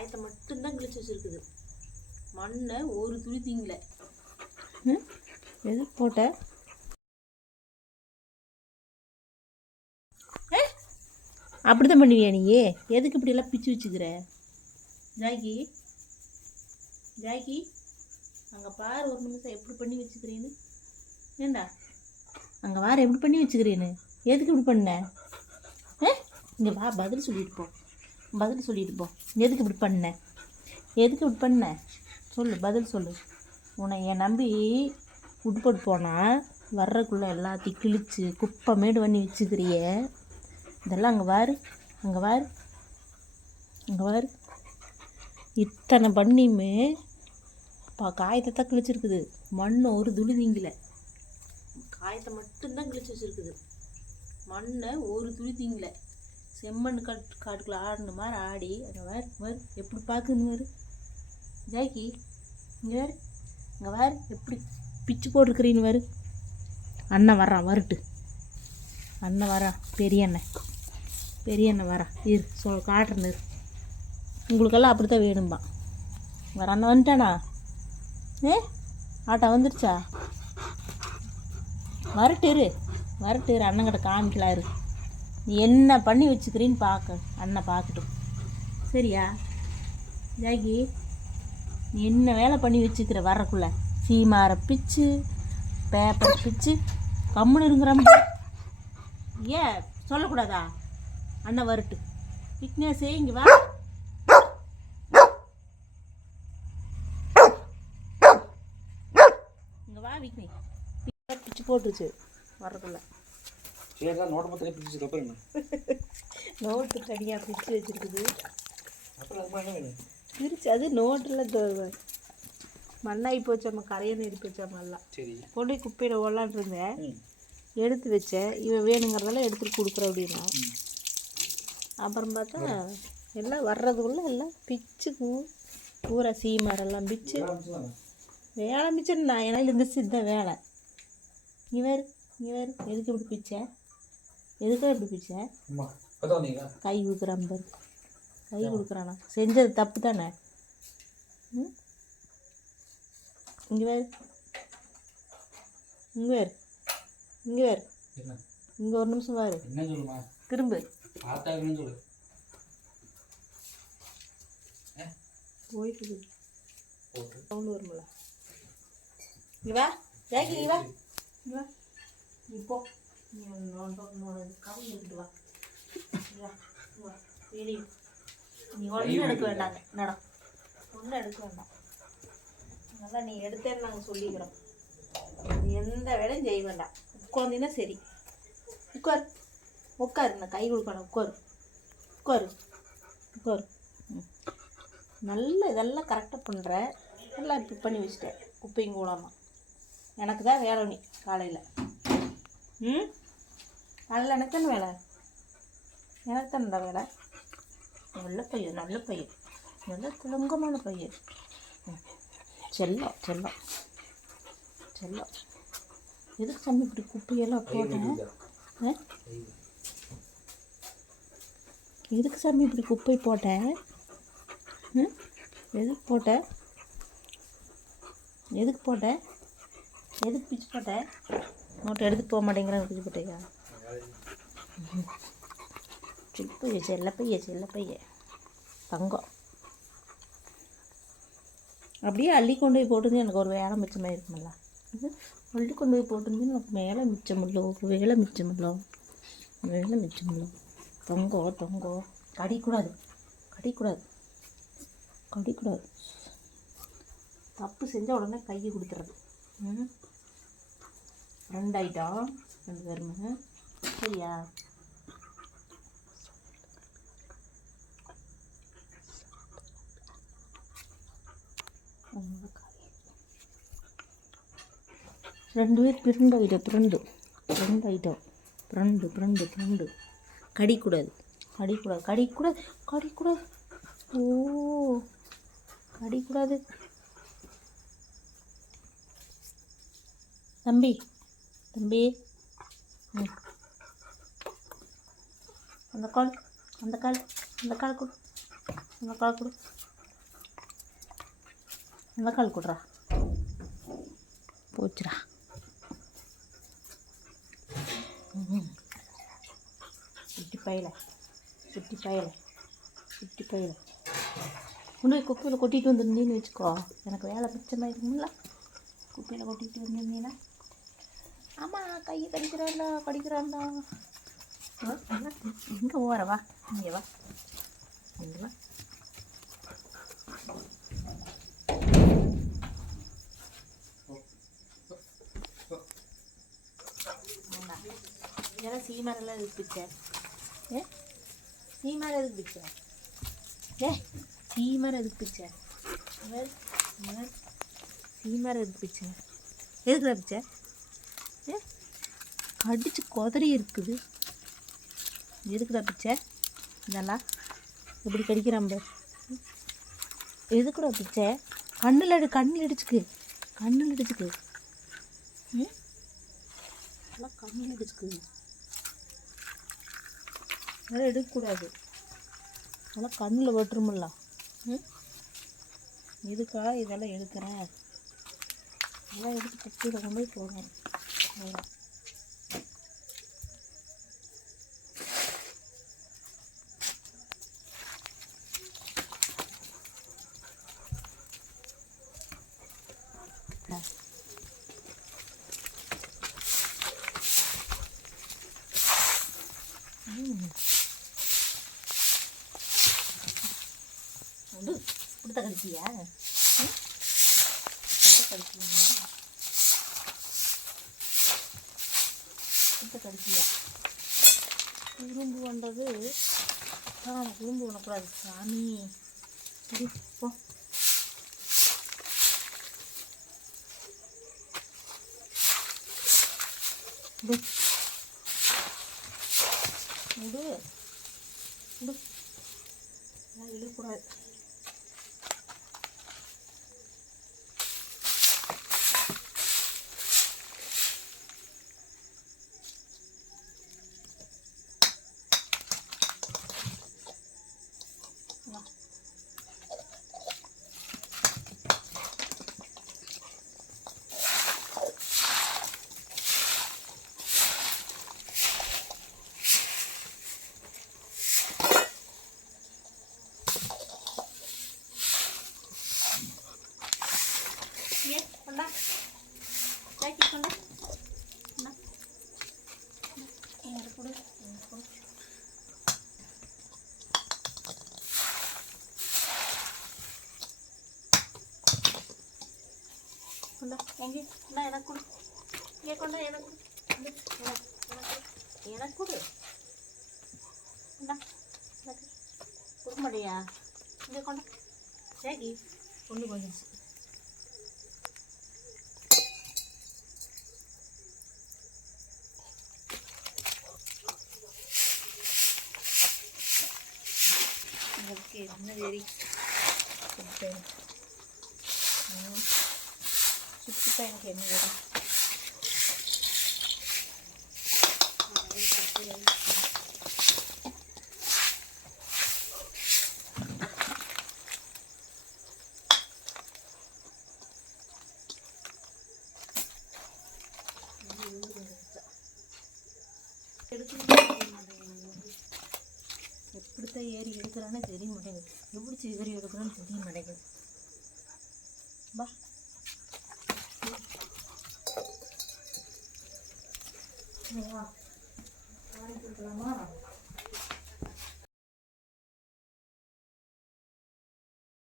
காயத்தை மட்டும்தான் கிழிச்சு வச்சுருக்குது. மண்ணை ஒரு துளி தீங்கலை. எது போட்ட? அப்படிதான் பண்ணுவியா நீயே? எதுக்கு இப்படியெல்லாம் பிச்சு வச்சுக்கிற? ஜாக்கி ஜாக்கி அங்கே பாரு, ஒரு நிமிஷம் எப்படி பண்ணி வச்சுக்கிறேன்னு. ஏண்டா அங்கே வார எப்படி பண்ணி வச்சுக்கிறேன்னு? எதுக்கு இப்படி பண்ண? இங்கே வா, பதில் சொல்லிட்டு போ. பதில் சொல்லிட்டு போ. எதுக்கு இப்படி பண்ண? எதுக்கு இப்படி பண்ண? சொல்லு, பதில் சொல்லு. உன்னை என் நம்பி விட்டு போட்டு போனால் வர்றக்குள்ளே எல்லாத்தையும் கிழிச்சு குப்பை மேடு பண்ணி வச்சுக்கிறிய. இதெல்லாம் அங்கே வாரு, அங்கே வாரு, அங்கே வாரு. இத்தனை பண்ணியுமே காயத்தை தான் கிழிச்சிருக்குது. மண் ஒரு துளி நீங்கலை. காயத்தை மட்டும்தான் கிழிச்சு வச்சுருக்குது. மண்ணை ஒரு துளி தீங்கலை. செம்மண் காட்டுக்குள்ள ஆடின மாதிரி ஆடி அங்கே வேறு எப்படி பார்க்குதுன்னு வேறு. ஜாக்கி இங்கே வேறு, அங்கே வேறு எப்படி பிச்சு போட்டிருக்கிறீன்னு வேறு. அண்ணன் வர்றான், வரட்டு. அண்ணன் வரான், பெரிய அண்ணன் வரான். காட்டுறேன்னு உங்களுக்கெல்லாம் அப்படி தான் வேணும்பா. வர அண்ணன் வந்துட்டானா? ஆட்டோ வந்துருச்சா? வரட்டு அண்ணங்கிட்ட காமிக்கலாரு. நீ என்ன பண்ணி வச்சுக்கிறீன்னு அண்ணன் பார்க்கட்டும். சரியா ஜாக்கி? நீ என்ன வேலை பண்ணி வச்சுக்கிற வர்றக்குள்ள? சீமாரை பிச்சு, பேப்பர் பிச்சு, கம்முன்னு இருங்கிறாம. ஏன் சொல்லக்கூடாதா? அண்ணன் வரட்டு. விக்னேஷே இங்கே வா. இங்கே வா விக்னேஷ். பிச்சு போட்டுச்சு வர்றக்குள்ள. நோட்டு தனியாக பிரித்து வச்சுருக்குது. பிரிச்சு அது நோட்டில் மண்ணாகி போச்சாம்மா, கரையை எடுத்து வச்சாமெல்லாம். கொண்டு குப்பையில் ஓடலான் இருந்தேன், எடுத்து வச்சேன். இவன் வேணுங்கிறதெல்லாம் எடுத்துகிட்டு கொடுக்குற அப்படின்னா. அப்புறம் பார்த்தா எல்லாம் வர்றதுக்குள்ளே எல்லாம் பிச்சுக்கும். பூரா சீமாரெல்லாம் பிச்சு வேலை மிச்சம். நான் ஏன்னா இருந்துச்சு இதுதான் வேலை. இவர் எதுக்கு இப்படி பிச்சை? எதுக்காக இப்படி பிச்சை? கை கொடுக்குறான் பாரு, கை கொடுக்குறானா? செஞ்சது தப்பு தானே? இங்கே வேறு, இங்கே ஒரு நிமிஷம் பாரு. திரும்ப போயிட்டு சவுண்டு வரும்ல. இங்கே வா ஜாக்கி, இங்கே வா. நீ போ, நீ கவி எடுத்துட்டு வா. நீ ஒன்றும் எடுக்க வேண்டாங்க, நடம் ஒன்றும் எடுக்க வேண்டாம். நல்லா நீ எடுத்தேன்னு நாங்கள் சொல்லிக்கிறோம். நீ எந்த வேலையும் செய்ய வேண்டாம். உட்காந்தினா சரி. உட்காரு. நான் கை கொடுக்கணும். உட்காரு. நல்லா இதெல்லாம் கரெக்டாக பண்ணுற. நல்லா இப்படி பண்ணி வச்சுட்டேன் குப்பையும் கூடாமல். எனக்கு தான் வேலை. நீ காலையில் காலையில் எனக்கு தானே வேலை. எனக்கு தானே வேலை. நல்ல பையன், நல்ல திலங்கமான பையன். செல்லம். எதுக்கு சாமி இப்படி குப்பையெல்லாம் போட்டேன்? எதுக்கு சாமி இப்படி குப்பை போட்டேன்? எதுக்கு போட்டேன்? எதுக்கு பிச்சு போட்டேன்? நோட்டை எடுத்துட்டு போக மாட்டேங்கிறேன். பிச்சு போட்டேயா? செல்ல பைய தங்கம். அப்படியே அள்ளி கொண்டு போய் போட்டுருந்து எனக்கு ஒரு வேலை மிச்சமாக இருக்குமில்ல. அள்ளி கொண்டு போய் போட்டுருந்து எனக்கு வேலை மிச்சமில்ல. தங்கம். கடிக்கூடாது. தப்பு செஞ்சால் உடனே கையை கொடுத்துறது. 2 ஐட்டம் 2 பேருமே. சரியா? ரெண்டு பேர் பிறண்டு ஐட்டம். கடிக்கூடாது. ஓ, கடிக்கூடாது. தம்பி அந்த கால் கொடு. அந்த கால் கொடுறா போச்சுடா. குட்டி பையில குட்டி பையில குட்டி பையில கொண்டு போய் குப்பையில் கொட்டிட்டு வந்துருந்தீன்னு வச்சுக்கோ, எனக்கு வேலை மிச்சமாக இருக்குங்களா? குப்பையில் கொட்டிட்டு வந்துருந்தீங்கன்னா ஆமாம் கையை கடிக்கிறான்டா. இங்கே ஓரவா, இங்கே வா, இங்கே வா. இதெல்லாம் சீமரெல்லாம் எதுக்கு பிச்சை? சீமரம் எதுக்கு பிச்சை? சீமரம் எதுக்கு பிச்சை? சீமரம் எதுக்கு பிச்சை? எதுக்குடா பிச்சை? அடிச்சு கொதறி இருக்குது. எதுக்குடா பிச்சை? இதெல்லாம் எப்படி கடிக்கிறான் பார். எதுக்குடா பிச்சை? கண்ணில் அடிச்சுக்கு, கண்ணில் அடிச்சுக்கு, எல்லாம் கண்ணில் அடிச்சுக்கு. அதெல்லாம் எடுக்கக்கூடாது, அதெல்லாம் கண்ணில் வெட்டுருமில்ல. எதுக்கா இதெல்லாம் எடுக்கிறேன்? இதெல்லாம் எடுத்து கட்டியில் கொண்டு போய் போடணும். அவ்வளோ உண்டு. இப்படித்தான் கடிச்சியா? கடிச்சியா? குறும்பு பண்ணுறது குறும்பு பண்ணக்கூடாது சாமி. சரி போ. விடு விடு, இழுக்கூடாது. கொண்டா ஜாக்கி, கொண்டா எனக்கு கொடு, எனக்கு கொடு. கொண்டா எங்கே கொண்டா, எனக்கு கொடு. இங்கே கொண்டா, எனக்கு கொடு, எனக்கு கொடு. கொண்டா, எனக்கு கொடுக்க மாட்டியா? இங்கே கொண்டா ஜாக்கி, ஒன்று கொஞ்சிச்சு. என்ன வெறி சுத்தா எனக்கு என்ன வேணும்? எப்படித்தான் ஏறி எடுக்கிறான்னு தெரிய மாட்டேங்குது. எப்படி ஏறி எடுக்கிறான்னு தெரிய மாட்டேங்குது. பா வாங்கிக்கலாமா?